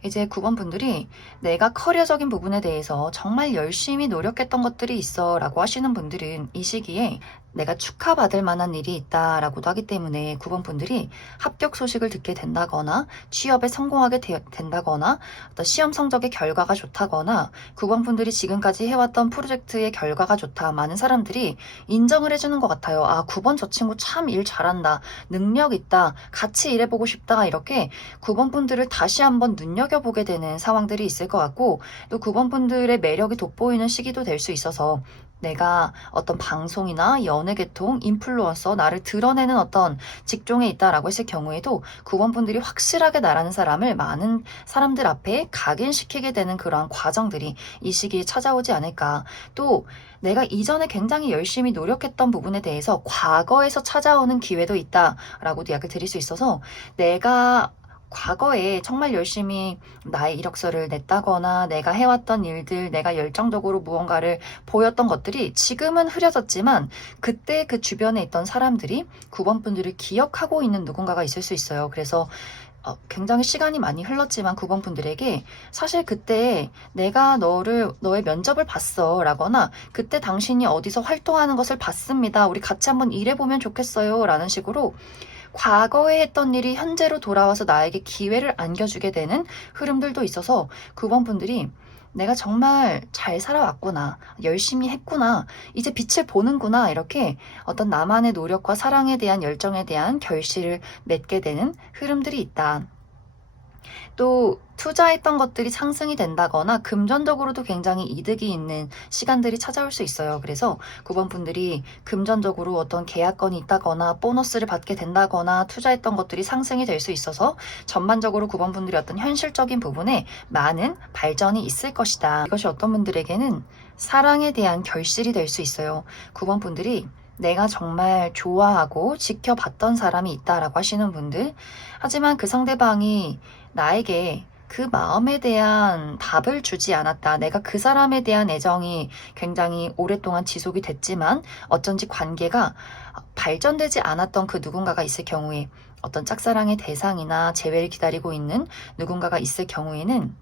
이제 9번 분들이 내가 커리어적인 부분에 대해서 정말 열심히 노력했던 것들이 있어 라고 하시는 분들은 이 시기에 내가 축하받을 만한 일이 있다라고도 하기 때문에 9번 분들이 합격 소식을 듣게 된다거나 취업에 성공하게 된다거나 어떤 시험 성적의 결과가 좋다거나 9번 분들이 지금까지 해왔던 프로젝트의 결과가 좋다. 많은 사람들이 인정을 해주는 것 같아요. 아, 9번 저 친구 참 일 잘한다. 능력 있다. 같이 일해보고 싶다. 이렇게 9번 분들을 다시 한번 눈여겨보게 되는 상황들이 있을 것 같고 또 9번 분들의 매력이 돋보이는 시기도 될 수 있어서 내가 어떤 방송이나 연예계통, 인플루언서, 나를 드러내는 어떤 직종에 있다라고 했을 경우에도 9번 분들이 확실하게 나라는 사람을 많은 사람들 앞에 각인시키게 되는 그러한 과정들이 이 시기에 찾아오지 않을까. 또 내가 이전에 굉장히 열심히 노력했던 부분에 대해서 과거에서 찾아오는 기회도 있다라고도 이야기를 드릴 수 있어서 내가 과거에 정말 열심히 나의 이력서를 냈다거나 내가 해왔던 일들, 내가 열정적으로 무언가를 보였던 것들이 지금은 흐려졌지만 그때 그 주변에 있던 사람들이 9번 분들을 기억하고 있는 누군가가 있을 수 있어요. 그래서 굉장히 시간이 많이 흘렀지만 9번 분들에게 사실 그때 내가 너의 면접을 봤어 라거나 그때 당신이 어디서 활동하는 것을 봤습니다. 우리 같이 한번 일해보면 좋겠어요 라는 식으로 과거에 했던 일이 현재로 돌아와서 나에게 기회를 안겨주게 되는 흐름들도 있어서 9번 분들이 내가 정말 잘 살아왔구나, 열심히 했구나, 이제 빛을 보는구나 이렇게 어떤 나만의 노력과 사랑에 대한 열정에 대한 결실을 맺게 되는 흐름들이 있다. 또 투자했던 것들이 상승이 된다거나 금전적으로도 굉장히 이득이 있는 시간들이 찾아올 수 있어요. 그래서 9번 분들이 금전적으로 어떤 계약건이 있다거나 보너스를 받게 된다거나 투자했던 것들이 상승이 될 수 있어서 전반적으로 9번 분들이 어떤 현실적인 부분에 많은 발전이 있을 것이다. 이것이 어떤 분들에게는 사랑에 대한 결실이 될 수 있어요. 9번 분들이 내가 정말 좋아하고 지켜봤던 사람이 있다라고 하시는 분들, 하지만 그 상대방이 나에게 그 마음에 대한 답을 주지 않았다. 내가 그 사람에 대한 애정이 굉장히 오랫동안 지속이 됐지만 어쩐지 관계가 발전되지 않았던 그 누군가가 있을 경우에, 어떤 짝사랑의 대상이나 재회를 기다리고 있는 누군가가 있을 경우에는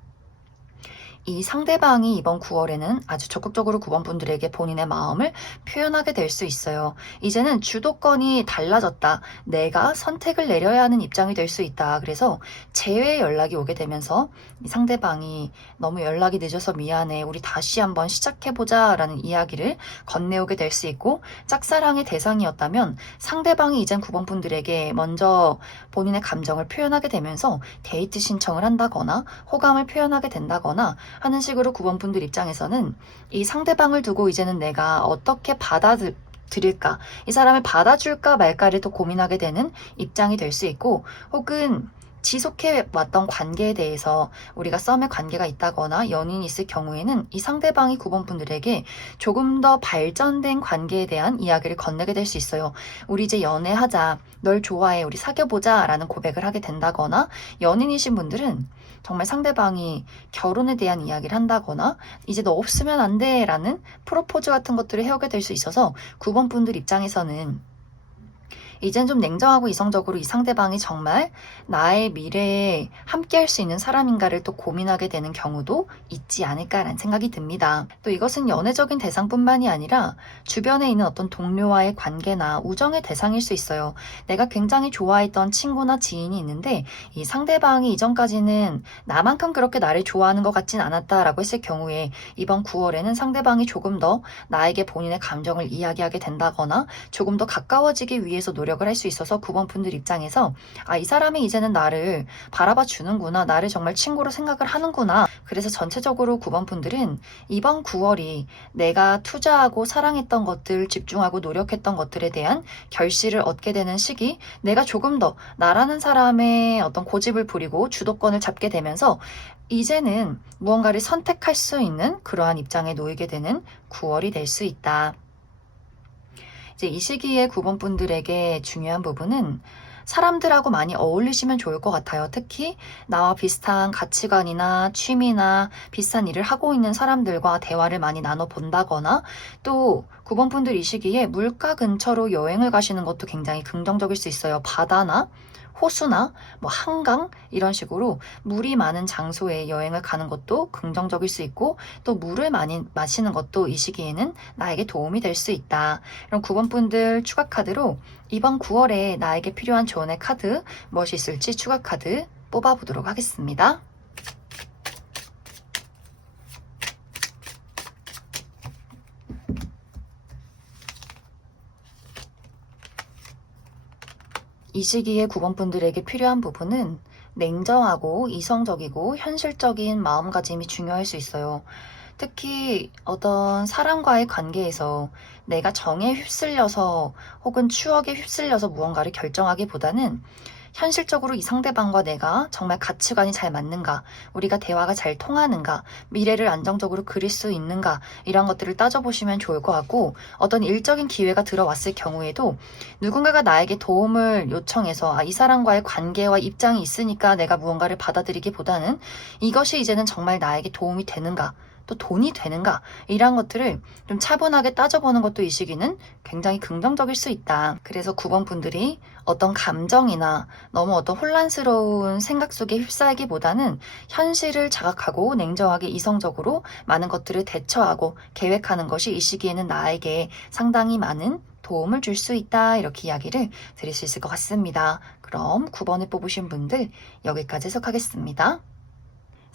이 상대방이 이번 9월에는 아주 적극적으로 9번 분들에게 본인의 마음을 표현하게 될 수 있어요. 이제는 주도권이 달라졌다. 내가 선택을 내려야 하는 입장이 될 수 있다. 그래서 재회 연락이 오게 되면서 이 상대방이 너무 연락이 늦어서 미안해. 우리 다시 한번 시작해보자 라는 이야기를 건네오게 될 수 있고, 짝사랑의 대상이었다면 상대방이 이젠 9번 분들에게 먼저 본인의 감정을 표현하게 되면서 데이트 신청을 한다거나 호감을 표현하게 된다거나 하는 식으로 9번 분들 입장에서는 이 상대방을 두고 이제는 내가 어떻게 받아들일까, 이 사람을 받아줄까 말까를 또 고민하게 되는 입장이 될 수 있고, 혹은 지속해 왔던 관계에 대해서 우리가 썸의 관계가 있다거나 연인이 있을 경우에는 이 상대방이 9번 분들에게 조금 더 발전된 관계에 대한 이야기를 건네게 될 수 있어요. 우리 이제 연애하자, 널 좋아해, 우리 사귀어보자 라는 고백을 하게 된다거나, 연인이신 분들은 정말 상대방이 결혼에 대한 이야기를 한다거나 이제 너 없으면 안 돼 라는 프로포즈 같은 것들을 해오게 될 수 있어서 9번 분들 입장에서는 이젠 좀 냉정하고 이성적으로 이 상대방이 정말 나의 미래에 함께 할 수 있는 사람인가를 또 고민하게 되는 경우도 있지 않을까라는 생각이 듭니다. 또 이것은 연애적인 대상뿐만이 아니라 주변에 있는 어떤 동료와의 관계나 우정의 대상일 수 있어요. 내가 굉장히 좋아했던 친구나 지인이 있는데 이 상대방이 이전까지는 나만큼 그렇게 나를 좋아하는 것 같진 않았다라고 했을 경우에 이번 9월에는 상대방이 조금 더 나에게 본인의 감정을 이야기하게 된다거나 조금 더 가까워지기 위해서 노력을 할 수 있어서 9번 분들 입장에서 이 사람이 이제는 나를 바라봐 주는구나, 나를 정말 친구로 생각을 하는구나. 그래서 전체적으로 9번 분들은 이번 9월이 내가 투자하고 사랑했던 것들, 집중하고 노력했던 것들에 대한 결실을 얻게 되는 시기, 내가 조금 더 나라는 사람의 어떤 고집을 부리고 주도권을 잡게 되면서 이제는 무언가를 선택할 수 있는 그러한 입장에 놓이게 되는 9월이 될 수 있다. 이제 이 시기에 9번 분들에게 중요한 부분은 사람들하고 많이 어울리시면 좋을 것 같아요. 특히 나와 비슷한 가치관이나 취미나 비슷한 일을 하고 있는 사람들과 대화를 많이 나눠본다거나, 또 9번 분들 이 시기에 물가 근처로 여행을 가시는 것도 굉장히 긍정적일 수 있어요. 바다나 호수나 뭐 한강 이런 식으로 물이 많은 장소에 여행을 가는 것도 긍정적일 수 있고, 또 물을 많이 마시는 것도 이 시기에는 나에게 도움이 될 수 있다. 그럼 9번 분들 추가 카드로 이번 9월에 나에게 필요한 조언의 카드 무엇이 있을지 추가 카드 뽑아보도록 하겠습니다. 이 시기에 9번 분들에게 필요한 부분은 냉정하고 이성적이고 현실적인 마음가짐이 중요할 수 있어요. 특히 어떤 사람과의 관계에서 내가 정에 휩쓸려서 혹은 추억에 휩쓸려서 무언가를 결정하기보다는 현실적으로 이 상대방과 내가 정말 가치관이 잘 맞는가, 우리가 대화가 잘 통하는가, 미래를 안정적으로 그릴 수 있는가, 이런 것들을 따져보시면 좋을 것 같고, 어떤 일적인 기회가 들어왔을 경우에도 누군가가 나에게 도움을 요청해서 이 사람과의 관계와 입장이 있으니까 내가 무언가를 받아들이기보다는 이것이 이제는 정말 나에게 도움이 되는가, 또 돈이 되는가, 이런 것들을 좀 차분하게 따져보는 것도 이 시기는 굉장히 긍정적일 수 있다. 그래서 9번 분들이 어떤 감정이나 너무 어떤 혼란스러운 생각 속에 휩싸이기보다는 현실을 자각하고 냉정하게 이성적으로 많은 것들을 대처하고 계획하는 것이 이 시기에는 나에게 상당히 많은 도움을 줄 수 있다. 이렇게 이야기를 드릴 수 있을 것 같습니다. 그럼 9번을 뽑으신 분들 여기까지 해석하겠습니다.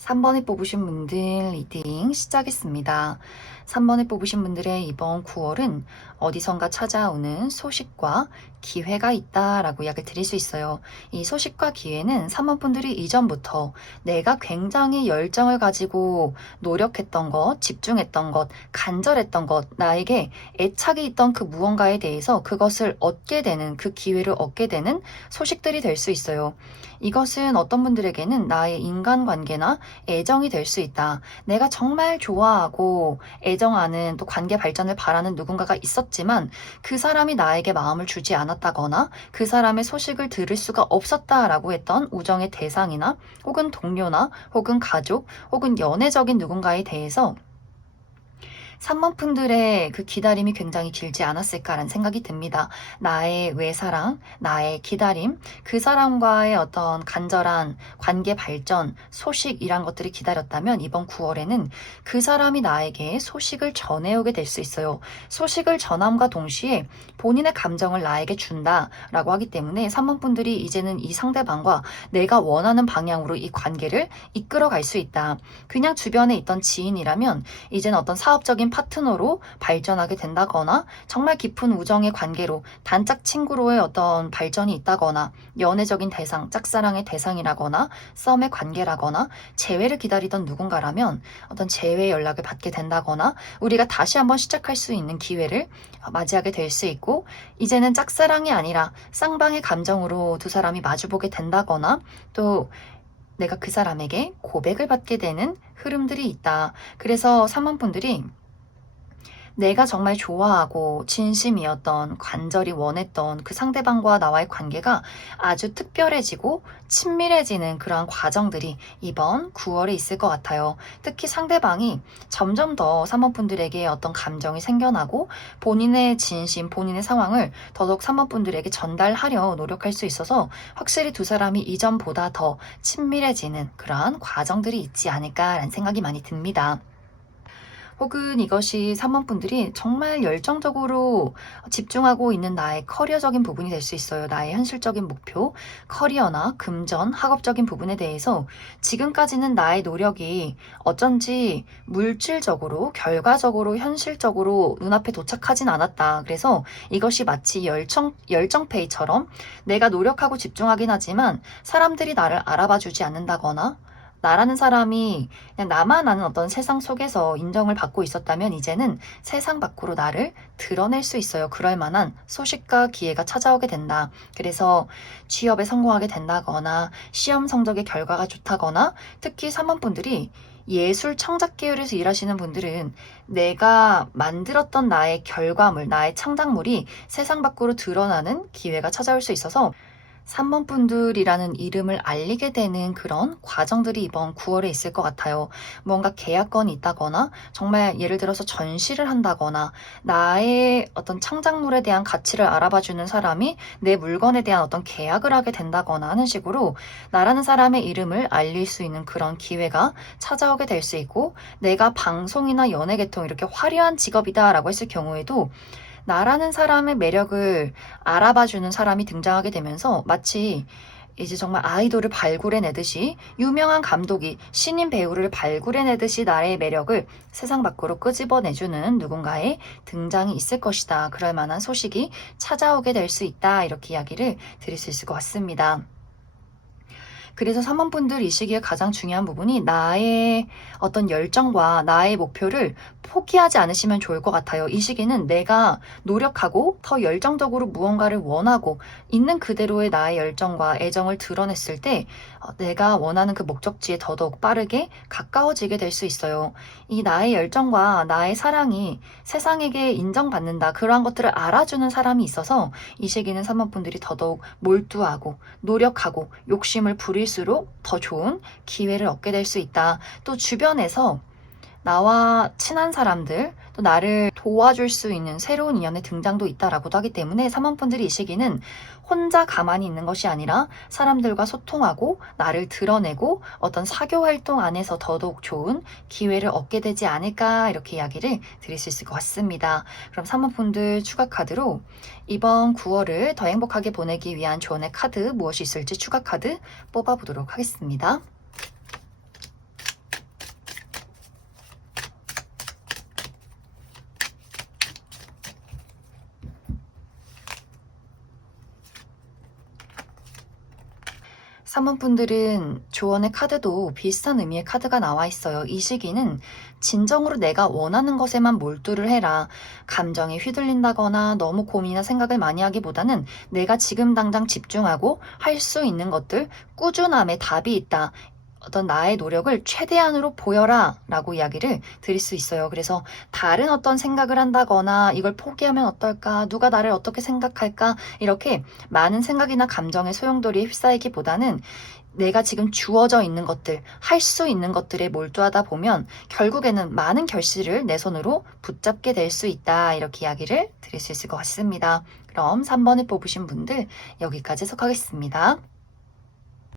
3번에 뽑으신 분들 리딩 시작했습니다. 3번에 뽑으신 분들의 이번 9월은 어디선가 찾아오는 소식과 기회가 있다라고 이야기를 드릴 수 있어요. 이 소식과 기회는 3번 분들이 이전부터 내가 굉장히 열정을 가지고 노력했던 것, 집중했던 것, 간절했던 것, 나에게 애착이 있던 그 무언가에 대해서 그것을 얻게 되는, 그 기회를 얻게 되는 소식들이 될 수 있어요. 이것은 어떤 분들에게는 나의 인간관계나 애정이 될 수 있다. 내가 정말 좋아하고 애정하는 또 관계 발전을 바라는 누군가가 있었지만 그 사람이 나에게 마음을 주지 않았다거나 그 사람의 소식을 들을 수가 없었다라고 했던 우정의 대상이나 혹은 동료나 혹은 가족 혹은 연애적인 누군가에 대해서 3번 분들의 그 기다림이 굉장히 길지 않았을까라는 생각이 듭니다. 나의 외사랑, 나의 기다림, 그 사람과의 어떤 간절한 관계 발전, 소식이란 것들이 기다렸다면 이번 9월에는 그 사람이 나에게 소식을 전해오게 될 수 있어요. 소식을 전함과 동시에 본인의 감정을 나에게 준다라고 하기 때문에 3번 분들이 이제는 이 상대방과 내가 원하는 방향으로 이 관계를 이끌어갈 수 있다. 그냥 주변에 있던 지인이라면 이제는 어떤 사업적인 파트너로 발전하게 된다거나 정말 깊은 우정의 관계로 단짝 친구로의 어떤 발전이 있다거나 연애적인 대상, 짝사랑의 대상이라거나 썸의 관계라거나 재회를 기다리던 누군가라면 어떤 재회 연락을 받게 된다거나 우리가 다시 한번 시작할 수 있는 기회를 맞이하게 될 수 있고 이제는 짝사랑이 아니라 쌍방의 감정으로 두 사람이 마주보게 된다거나 또 내가 그 사람에게 고백을 받게 되는 흐름들이 있다. 그래서 3번 분들이 내가 정말 좋아하고 진심이었던 간절히 원했던 그 상대방과 나와의 관계가 아주 특별해지고 친밀해지는 그러한 과정들이 이번 9월에 있을 것 같아요. 특히 상대방이 점점 더 3번 분들에게 어떤 감정이 생겨나고 본인의 진심, 본인의 상황을 더더욱 3번 분들에게 전달하려 노력할 수 있어서 확실히 두 사람이 이전보다 더 친밀해지는 그러한 과정들이 있지 않을까라는 생각이 많이 듭니다. 혹은 이것이 3번 분들이 정말 열정적으로 집중하고 있는 나의 커리어적인 부분이 될 수 있어요. 나의 현실적인 목표, 커리어나 금전, 학업적인 부분에 대해서 지금까지는 나의 노력이 어쩐지 물질적으로, 결과적으로, 현실적으로 눈앞에 도착하진 않았다. 그래서 이것이 마치 열정페이처럼 내가 노력하고 집중하긴 하지만 사람들이 나를 알아봐 주지 않는다거나 나라는 사람이 그냥 나만 아는 어떤 세상 속에서 인정을 받고 있었다면 이제는 세상 밖으로 나를 드러낼 수 있어요. 그럴 만한 소식과 기회가 찾아오게 된다. 그래서 취업에 성공하게 된다거나 시험 성적의 결과가 좋다거나 특히 3번 분들이 예술 창작 계열에서 일하시는 분들은 내가 만들었던 나의 결과물, 나의 창작물이 세상 밖으로 드러나는 기회가 찾아올 수 있어서 3번 분들이라는 이름을 알리게 되는 그런 과정들이 이번 9월에 있을 것 같아요. 뭔가 계약건이 있다거나 정말 예를 들어서 전시를 한다거나 나의 어떤 창작물에 대한 가치를 알아봐주는 사람이 내 물건에 대한 어떤 계약을 하게 된다거나 하는 식으로 나라는 사람의 이름을 알릴 수 있는 그런 기회가 찾아오게 될 수 있고 내가 방송이나 연예계통 이렇게 화려한 직업이다라고 했을 경우에도 나라는 사람의 매력을 알아봐주는 사람이 등장하게 되면서 마치 이제 정말 아이돌을 발굴해내듯이 유명한 감독이 신인 배우를 발굴해내듯이 나의 매력을 세상 밖으로 끄집어내주는 누군가의 등장이 있을 것이다. 그럴 만한 소식이 찾아오게 될 수 있다. 이렇게 이야기를 드릴 수 있을 것 같습니다. 그래서 3번 분들 이 시기에 가장 중요한 부분이 나의 어떤 열정과 나의 목표를 포기하지 않으시면 좋을 것 같아요. 이 시기는 내가 노력하고 더 열정적으로 무언가를 원하고 있는 그대로의 나의 열정과 애정을 드러냈을 때 내가 원하는 그 목적지에 더더욱 빠르게 가까워지게 될 수 있어요. 이 나의 열정과 나의 사랑이 세상에게 인정받는다. 그러한 것들을 알아주는 사람이 있어서 이 시기는 3번 분들이 더더욱 몰두하고 노력하고 욕심을 부릴수록 더 좋은 기회를 얻게 될 수 있다. 또 주변에서 나와 친한 사람들, 또 나를 도와줄 수 있는 새로운 인연의 등장도 있다라고도 하기 때문에 3번 분들이 이 시기는 혼자 가만히 있는 것이 아니라 사람들과 소통하고 나를 드러내고 어떤 사교 활동 안에서 더더욱 좋은 기회를 얻게 되지 않을까 이렇게 이야기를 드릴 수 있을 것 같습니다. 그럼 3번 분들 추가 카드로 이번 9월을 더 행복하게 보내기 위한 조언의 카드 무엇이 있을지 추가 카드 뽑아보도록 하겠습니다. 3번 분들은 조언의 카드도 비슷한 의미의 카드가 나와 있어요. 이 시기는 진정으로 내가 원하는 것에만 몰두를 해라. 감정에 휘둘린다거나 너무 고민이나 생각을 많이 하기보다는 내가 지금 당장 집중하고 할 수 있는 것들, 꾸준함에 답이 있다. 어떤 나의 노력을 최대한으로 보여라 라고 이야기를 드릴 수 있어요. 그래서 다른 어떤 생각을 한다거나 이걸 포기하면 어떨까, 누가 나를 어떻게 생각할까, 이렇게 많은 생각이나 감정의 소용돌이에 휩싸이기보다는 내가 지금 주어져 있는 것들, 할 수 있는 것들에 몰두하다 보면 결국에는 많은 결실을 내 손으로 붙잡게 될 수 있다. 이렇게 이야기를 드릴 수 있을 것 같습니다. 그럼 3번을 뽑으신 분들 여기까지 해석하겠습니다.